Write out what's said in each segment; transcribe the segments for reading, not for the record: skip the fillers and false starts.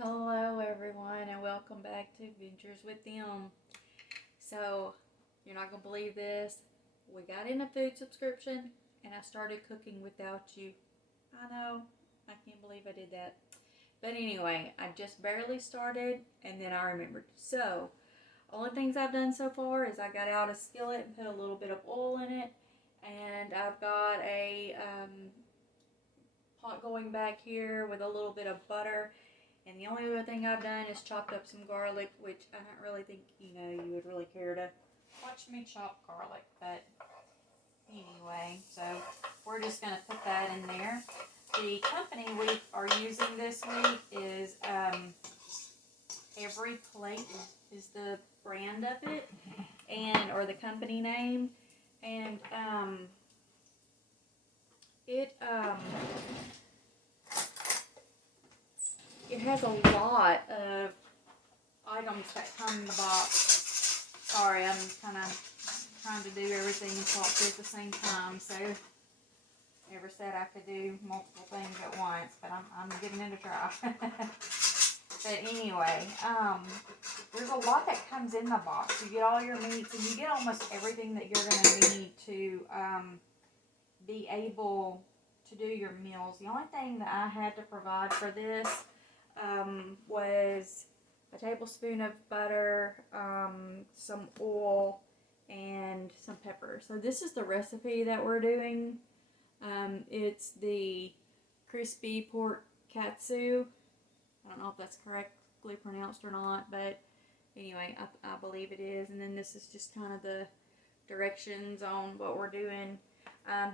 Hello, everyone, and welcome back to Adventures with Them. So, you're not gonna believe this. We got in a food subscription, and I started cooking without you. I know, I can't believe I did that. But anyway, I just barely started, and then I remembered. So, only things I've done so far is I got out a skillet and put a little bit of oil in it, and I've got a pot going back here with a little bit of butter. And the only other thing I've done is chopped up some garlic, which I don't really think you would really care to watch me chop garlic. But anyway, so we're just gonna put that in there. The company we are using this week is Every Plate is the brand of it, and or the company name, and it it has a lot of items that come in the box. Sorry, I'm kind of trying to do everything and talk to at the same time, so never said I could do multiple things at once, but I'm giving it a try. But anyway, there's a lot that comes in the box. You get all your meats, and you get almost everything that you're going to need to be able to do your meals. The only thing that I had to provide for this was a tablespoon of butter, some oil, and some pepper. So this is the recipe that we're doing. It's the crispy pork katsu. I don't know if that's correctly pronounced or not, but anyway, I believe it is. And then this is just kind of the directions on what we're doing.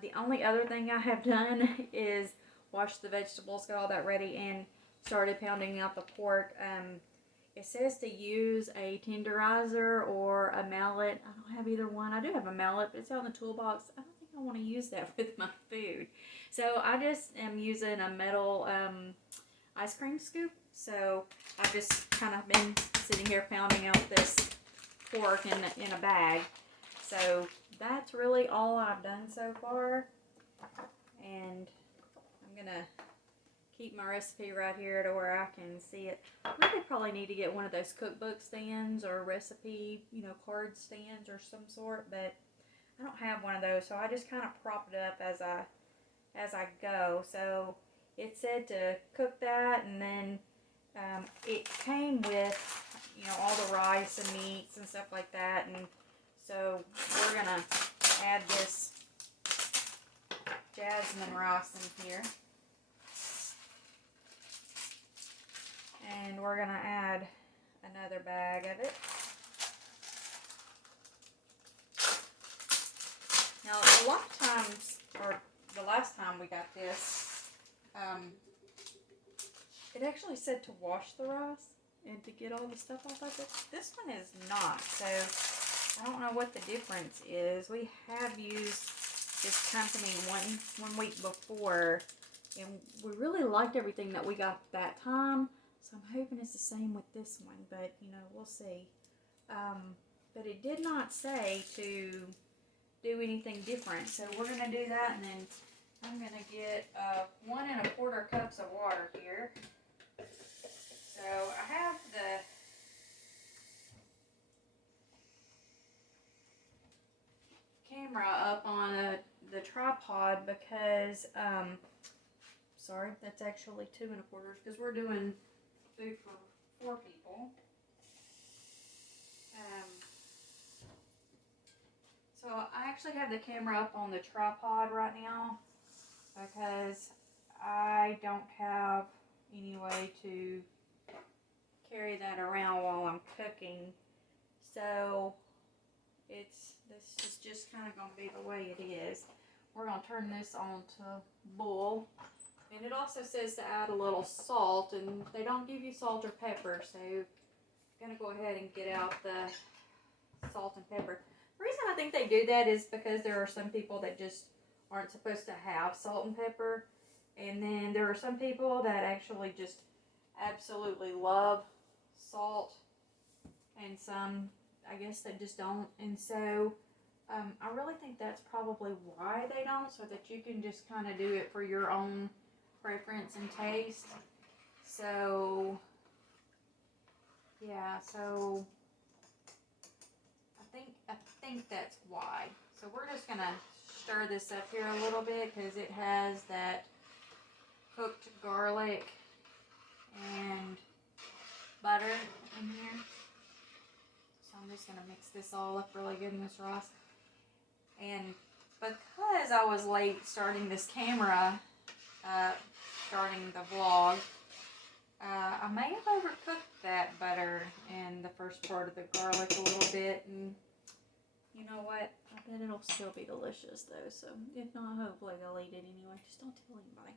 The only other thing I have done is wash the vegetables, got all that ready, and started pounding out the pork. It says to use a tenderizer or a mallet. I don't have either one. I do have a mallet, but it's out in the toolbox. I don't think I want to use that with my food. So I just am using a metal ice cream scoop. So I've just kind of been sitting here pounding out this pork in a bag. So that's really all I've done so far. And I'm going to keep my recipe right here to where I can see it. I really probably need to get one of those cookbook stands or recipe, card stands or some sort, but I don't have one of those, so I just kind of prop it up as I go. So it said to cook that, and then it came with all the rice and meats and stuff like that, and so we're gonna add this jasmine rice in here. And we're going to add another bag of it. Now, a lot of times, or the last time we got this, it actually said to wash the rice and to get all the stuff off of it. This one is not, so I don't know what the difference is. We have used this company one week before, and we really liked everything that we got that time. So I'm hoping it's the same with this one, but we'll see. But it did not say to do anything different, so we're going to do that, and then I'm going to get 1 1/4 cups of water here. So I have the camera up on the tripod because, sorry, that's actually 2 1/4 because we're doing food for 4 people. So I actually have the camera up on the tripod right now because I don't have any way to carry that around while I'm cooking. So this is just kind of going to be the way it is. We're going to turn this on to boil. And it also says to add a little salt, and they don't give you salt or pepper, so I'm going to go ahead and get out the salt and pepper. The reason I think they do that is because there are some people that just aren't supposed to have salt and pepper, and then there are some people that actually just absolutely love salt, and some, I guess, that just don't. And so I really think that's probably why they don't, so that you can just kind of do it for your own preference and taste. So yeah, so I think that's why. So we're just gonna stir this up here a little bit because it has that cooked garlic and butter in here. So I'm just gonna mix this all up really good, Miss Ross. And because I was late starting this camera, starting the vlog, I may have overcooked that butter and the first part of the garlic a little bit, and you know what? I bet it'll still be delicious though, so if not, hopefully they'll eat it anyway. Just don't tell anybody.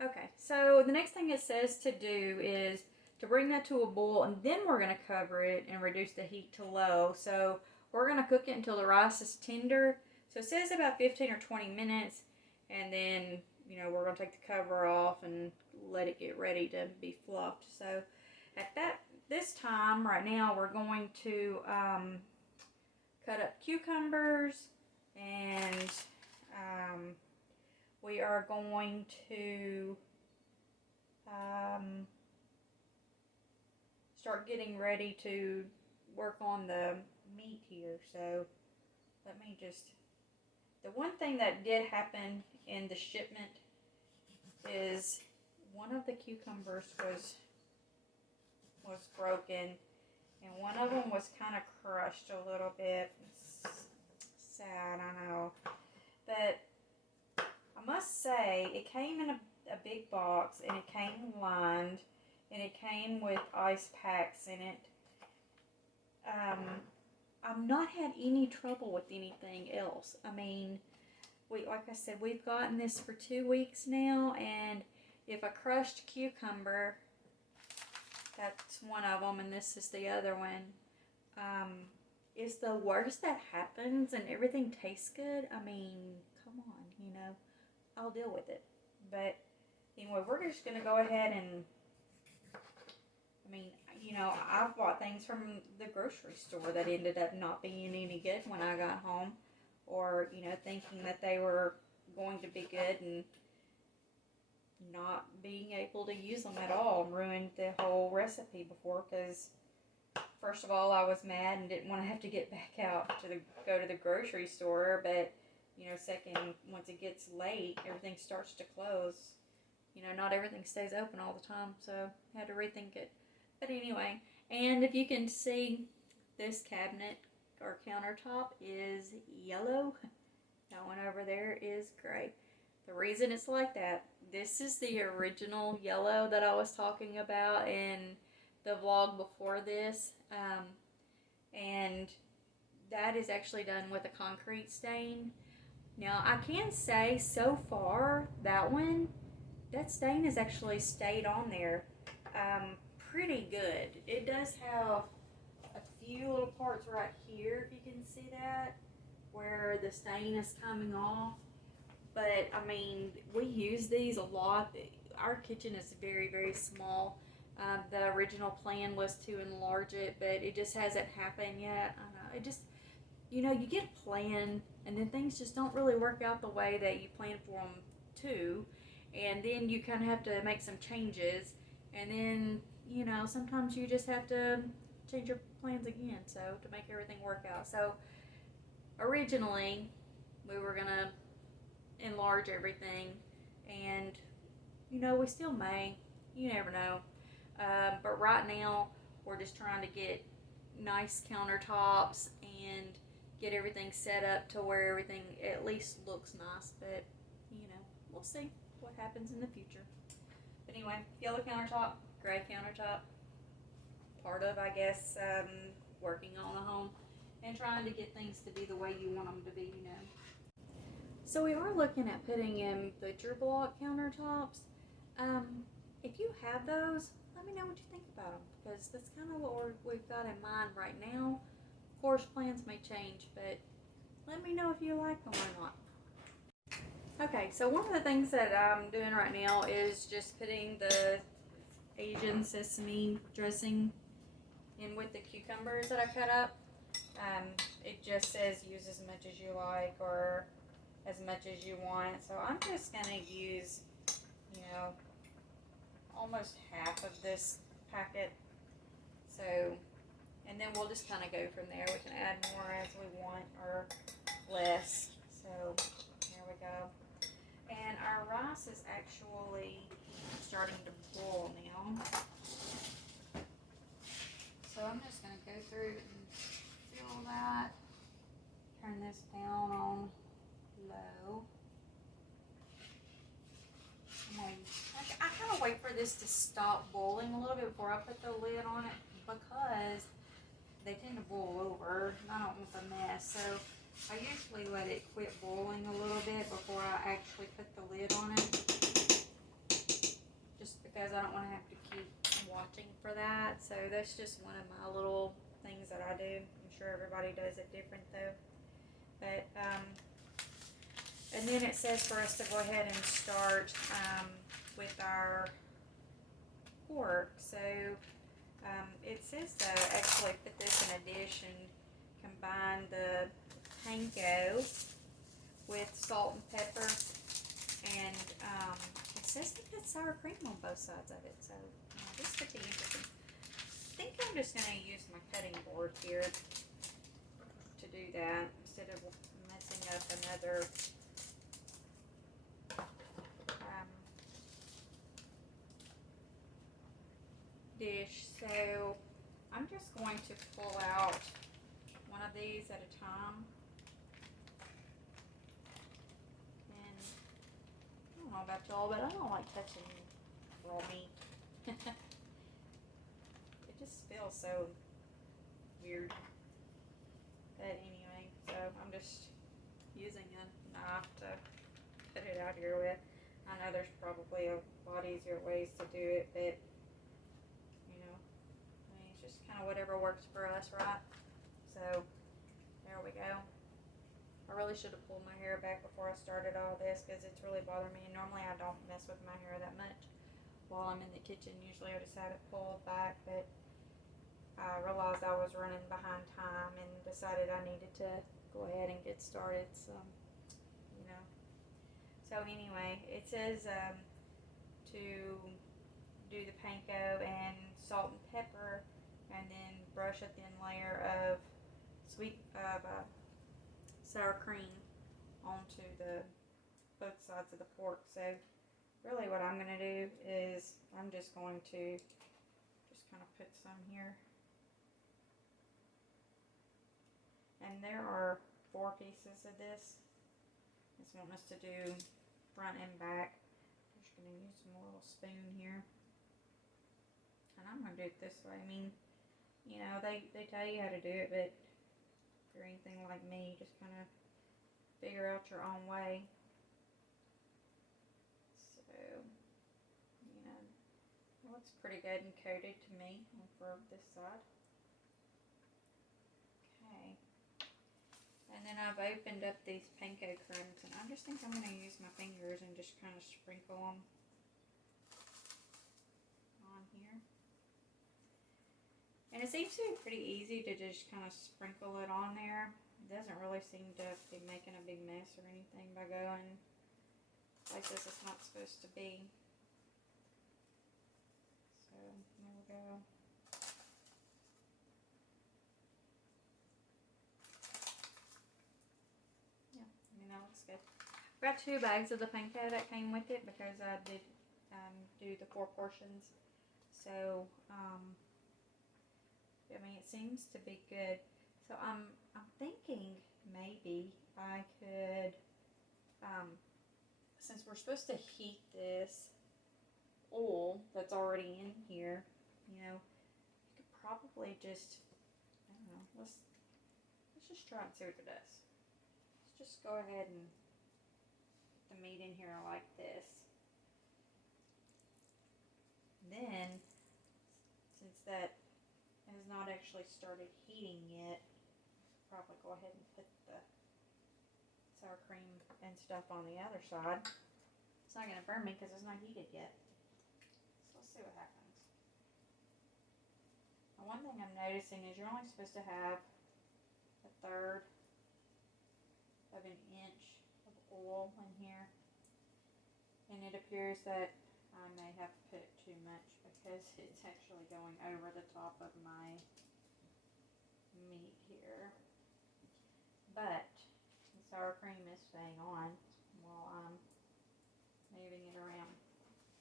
Okay, so the next thing it says to do is to bring that to a boil, and then we're going to cover it and reduce the heat to low. So we're going to cook it until the rice is tender. So it says about 15 or 20 minutes, and then, you know, we're going to take the cover off and let it get ready to be fluffed. So at this time, right now, we're going to cut up cucumbers, and we are going to start getting ready to work on the meat here. So let me just, the one thing that did happen in the shipment is one of the cucumbers was broken, and one of them was kind of crushed a little bit. It's sad, I know, but I must say it came in a big box, and it came lined, and it came with ice packs in it. I've not had any trouble with anything else. I mean, like I said, we've gotten this for 2 weeks now, and if a crushed cucumber, that's one of them, and this is the other one, is the worst that happens and everything tastes good. I mean, come on, you know, I'll deal with it. But anyway, we're just going to go ahead and, I mean, you know, I've bought things from the grocery store that ended up not being any good when I got home, or, you know, thinking that they were going to be good and not being able to use them at all, and ruined the whole recipe before, because first of all, I was mad and didn't want to have to get back out to go to the grocery store, but, you know, second, once it gets late, everything starts to close. You know, not everything stays open all the time, so I had to rethink it. But anyway, and if you can see, this cabinet or countertop is yellow. That one over there is gray. The reason it's like that, this is the original yellow that I was talking about in the vlog before this. And that is actually done with a concrete stain. Now, I can say so far, that stain has actually stayed on there pretty good. It does have a few little parts right here, if you can see that, where the stain is coming off. But, I mean, we use these a lot. Our kitchen is very, very small. The original plan was to enlarge it, but it just hasn't happened yet. I know, it just, you know, you get a plan, and then things just don't really work out the way that you planned for them to, and then you kind of have to make some changes, and then, you know, sometimes you just have to change your plans again, so to make everything work out. So originally we were gonna enlarge everything, and, you know, we still may, you never know, but right now we're just trying to get nice countertops and get everything set up to where everything at least looks nice. But, you know, we'll see what happens in the future. But anyway, yellow countertop, gray countertop, part of, I guess, working on a home and trying to get things to be the way you want them to be, you know. So we are looking at putting in butcher block countertops. If you have those, let me know what you think about them, because that's kind of what we've got in mind right now. Of course, plans may change, but let me know if you like them or not. Okay, so one of the things that I'm doing right now is just putting the Asian sesame dressing in with the cucumbers that I cut up. It just says use as much as you like or as much as you want. So I'm just going to use, you know, almost half of this packet. So, and then we'll just kind of go from there. We can add more as we want or less. So, there we go. And our rice is actually starting to boil now. So I'm just going to go through and fill that. Turn this down on low. I kind of wait for this to stop boiling a little bit before I put the lid on it because they tend to boil over. I don't want the mess. So I usually let it quit boiling a little bit before I actually put the lid on it. Just because I don't want to have to keep watching for that. So that's just one of my little things that I do. I'm sure everybody does it different though. But, and then it says for us to go ahead and start with our pork. So it says to actually put this in a dish and combine the panko with salt and pepper, and it says to put sour cream on both sides of it. So this could be interesting. I think I'm just going to use my cutting board here to do that instead of messing up another dish. So I'm just going to pull out one of these at a time, and I don't know about y'all, but I don't like touching raw meat. It just feels so weird. But anyway, so I'm just using a knife to cut it out here with. I know there's probably a lot easier ways to do it, but you know, I mean, it's just kind of whatever works for us, right? So there we go. I really should have pulled my hair back before I started all this because it's really bothering me. And normally I don't mess with my hair that much while I'm in the kitchen. Usually I just have it pulled back, but I realized I was running behind time and decided I needed to go ahead and get started. So, you know. So anyway, it says to do the panko and salt and pepper, and then brush a thin layer of sour cream onto the both sides of the pork. So really what I'm going to do is I'm just going to just kind of put some here. And there are 4 pieces of this. Just want us to do front and back. I'm just going to use a little spoon here. And I'm going to do it this way. I mean, you know, they tell you how to do it, but if you're anything like me, just kind of figure out your own way. So, you know, it looks pretty good and coated to me for this side. Okay. And then I've opened up these panko crumbs, and I just think I'm going to use my fingers and just kind of sprinkle them on here. And it seems to be pretty easy to just kind of sprinkle it on there. It doesn't really seem to be making a big mess or anything by going places it's not supposed to be. So there we go. Yeah, I mean that looks good. I've got 2 bags of the panko that came with it because I did do the 4 portions. So I mean, it seems to be good. So I'm thinking maybe I could, since we're supposed to heat this oil that's already in here, you know, you could probably just, I don't know, let's just try and see what it does. Let's just go ahead and put the meat in here like this. Then, since that has not actually started heating yet, probably go ahead and put the sour cream and stuff on the other side. It's not going to burn me because it's not heated yet. So let's see what happens. Now, one thing I'm noticing is you're only supposed to have 1/3 of an inch of oil in here. And it appears that I may have put too much because it's actually going over the top of my meat here. But the sour cream is staying on while I'm moving it around.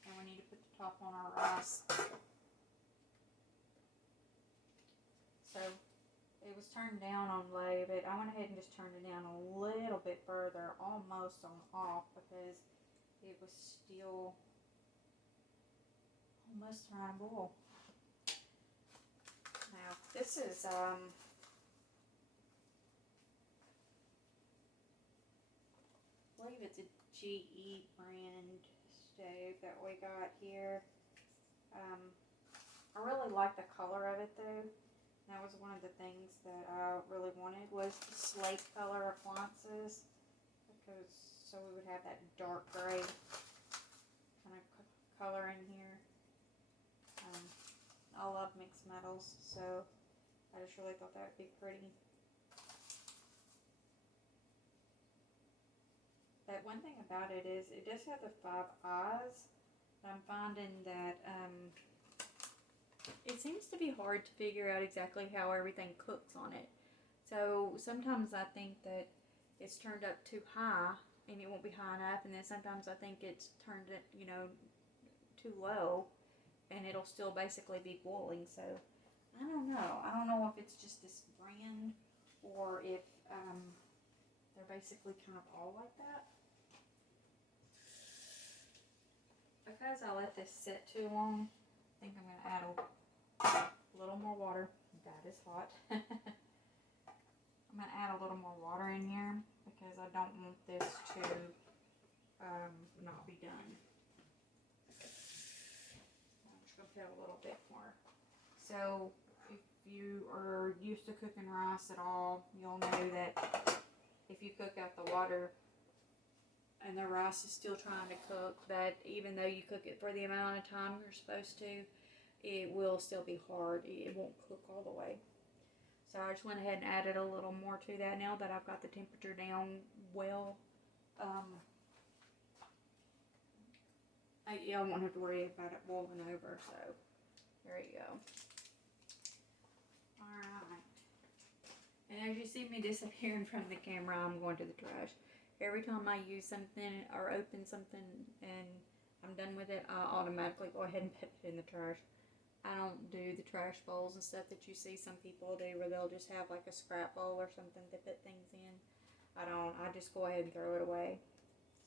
And we need to put the top on our rice. So it was turned down on low, but I went ahead and just turned it down a little bit further, almost on off, because it was still almost trying to boil. Now this is I believe it's a GE brand stove that we got here. I really like the color of it though. That was one of the things that I really wanted, was the slate color appliances, because so we would have that dark gray kind of color in here. I love mixed metals, so I just really thought that would be pretty. But one thing about it is it does have the 5 eyes, but I'm finding that it seems to be hard to figure out exactly how everything cooks on it. So sometimes I think that it's turned up too high and it won't be high enough, and then sometimes I think it's turned it, too low and it'll still basically be boiling. So I don't know. I don't know if it's just this brand or if they're basically kind of all like that. Because I let this sit too long, I think I'm going to add a little more water. That is hot. I'm going to add a little more water in here because I don't want this to not be done. I'm just going to put a little bit more. So if you are used to cooking rice at all, you'll know that if you cook out the water and the rice is still trying to cook, that even though you cook it for the amount of time you're supposed to, it will still be hard. It won't cook all the way. So I just went ahead and added a little more to that now that I've got the temperature down well. I won't have to worry about it boiling over, so there you go. Alright. And as you see me disappearing from the camera, I'm going to the trash. Every time I use something or open something and I'm done with it, I automatically go ahead and put it in the trash. I don't do the trash bowls and stuff that you see some people do where they'll just have like a scrap bowl or something to put things in. I don't. I just go ahead and throw it away.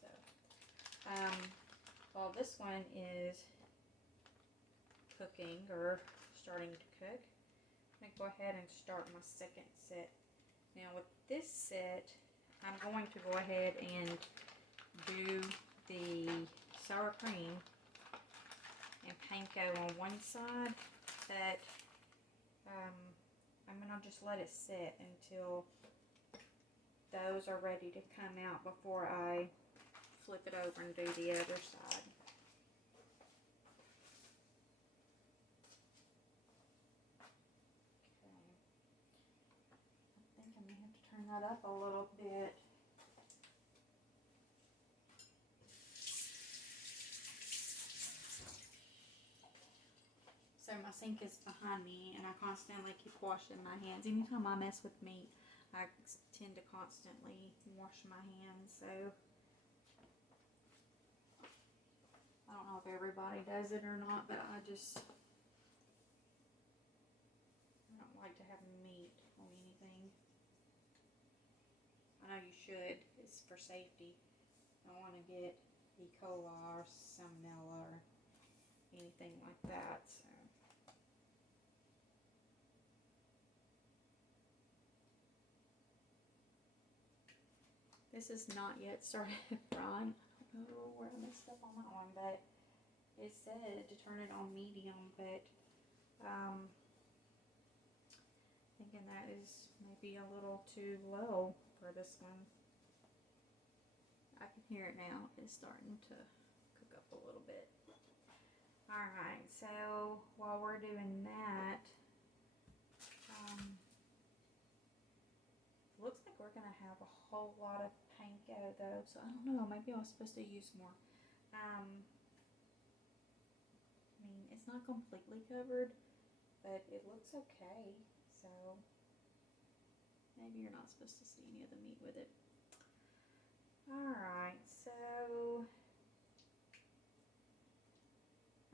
So, while this one is cooking or starting to cook, I'm going to go ahead and start my second set. Now with this set, I'm going to go ahead and do the sour cream and panko on one side, but I'm going to just let it sit until those are ready to come out before I flip it over and do the other side. Okay. I think I may have to turn that up a little bit. So my sink is behind me and I constantly keep washing my hands. Anytime I mess with meat, I tend to constantly wash my hands. So I don't know if everybody does it or not, but I don't like to have meat on anything. I know you should. It's for safety. I don't want to get E. coli or salmonella or anything like that. So. This is not yet started frying. I don't know where I messed up on that one, but it said to turn it on medium, but thinking that is maybe a little too low for this one. I can hear it now. It's starting to cook up a little bit. Alright, so while we're doing that, looks like we're going to have a whole lot of panko though, so I don't know, maybe I was supposed to use more. I mean, It's not completely covered, but it looks okay. So maybe you're not supposed to see any of the meat with it. Alright, so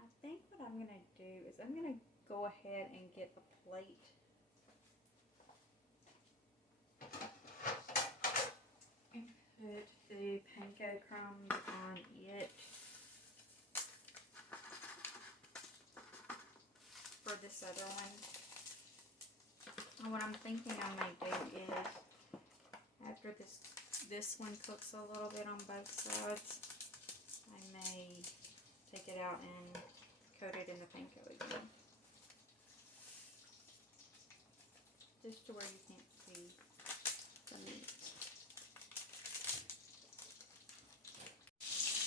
I think what I'm going to do is I'm going to go ahead and get a plate. And put the panko crumbs on it for this other one. And what I'm thinking I may do is, after this one cooks a little bit on both sides, I may take it out and coat it in the panko again. Just to where you can't see the meat.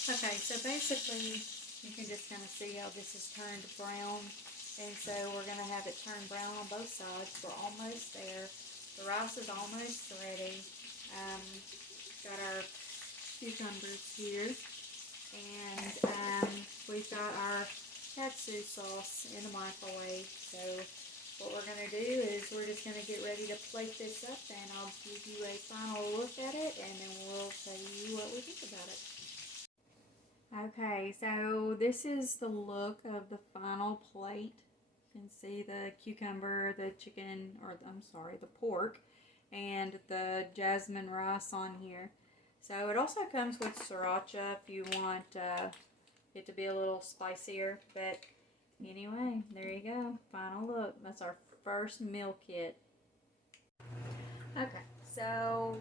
Okay, so basically you can just kind of see how this is turned brown. And so we're going to have it turn brown on both sides. We're almost there. The rice is almost ready. Got our cucumbers here. And we've got our katsu sauce in the microwave. So what we're going to do is we're just going to get ready to plate this up, and I'll give you a final look at it, and then we'll tell you what we think about it. Okay, so this is the look of the final plate. You can see the cucumber, the chicken, or I'm sorry, the pork, and the jasmine rice on here. So it also comes with sriracha if you want it to be a little spicier. But anyway, there you go. Final look. That's our first meal kit. Okay, so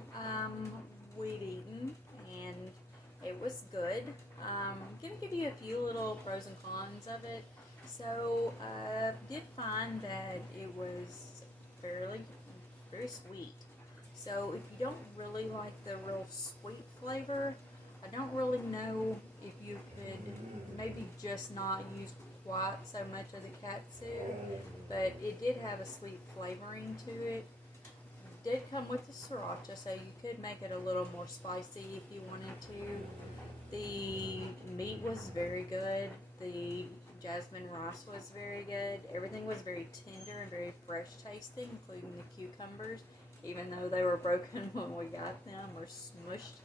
we've eaten and it was good. I'm going to give you a few little pros and cons of it. So I did find that it was very sweet. So if you don't really like the real sweet flavor, I don't really know if you could maybe just not use quite so much of the katsu, but it did have a sweet flavoring to it. It did come with the sriracha, so you could make it a little more spicy if you wanted to. The meat was very good. The jasmine rice was very good. Everything was very tender and very fresh tasting, including the cucumbers, even though they were broken when we got them or smushed.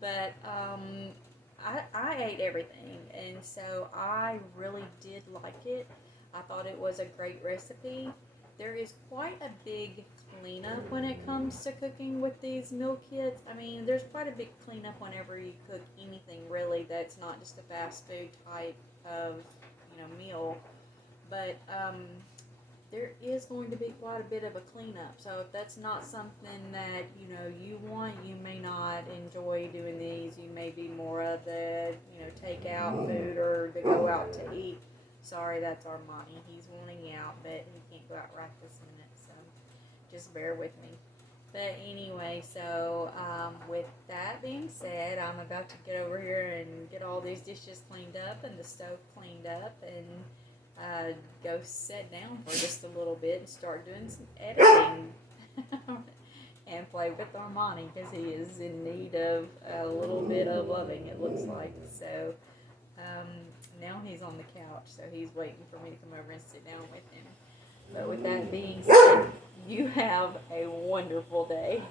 But I ate everything, and so I really did like it. I thought it was a great recipe. There is quite a big cleanup when it comes to cooking with these meal kits. I mean, there's quite a big cleanup whenever you cook anything really that's not just a fast food type of meal. But there is going to be quite a bit of a cleanup. So if that's not something that you want, you may not enjoy doing these. You may be more of the take out food or to go out to eat. Sorry, that's Armani. He's wanting out, but he can't go out right this minute. So just bear with me. But anyway, so with that being said, I'm about to get over here and get all these dishes cleaned up and the stove cleaned up and go sit down for just a little bit and start doing some editing and play with Armani because he is in need of a little bit of loving, it looks like. So now he's on the couch, so he's waiting for me to come over and sit down with him. But with that being said, you have a wonderful day.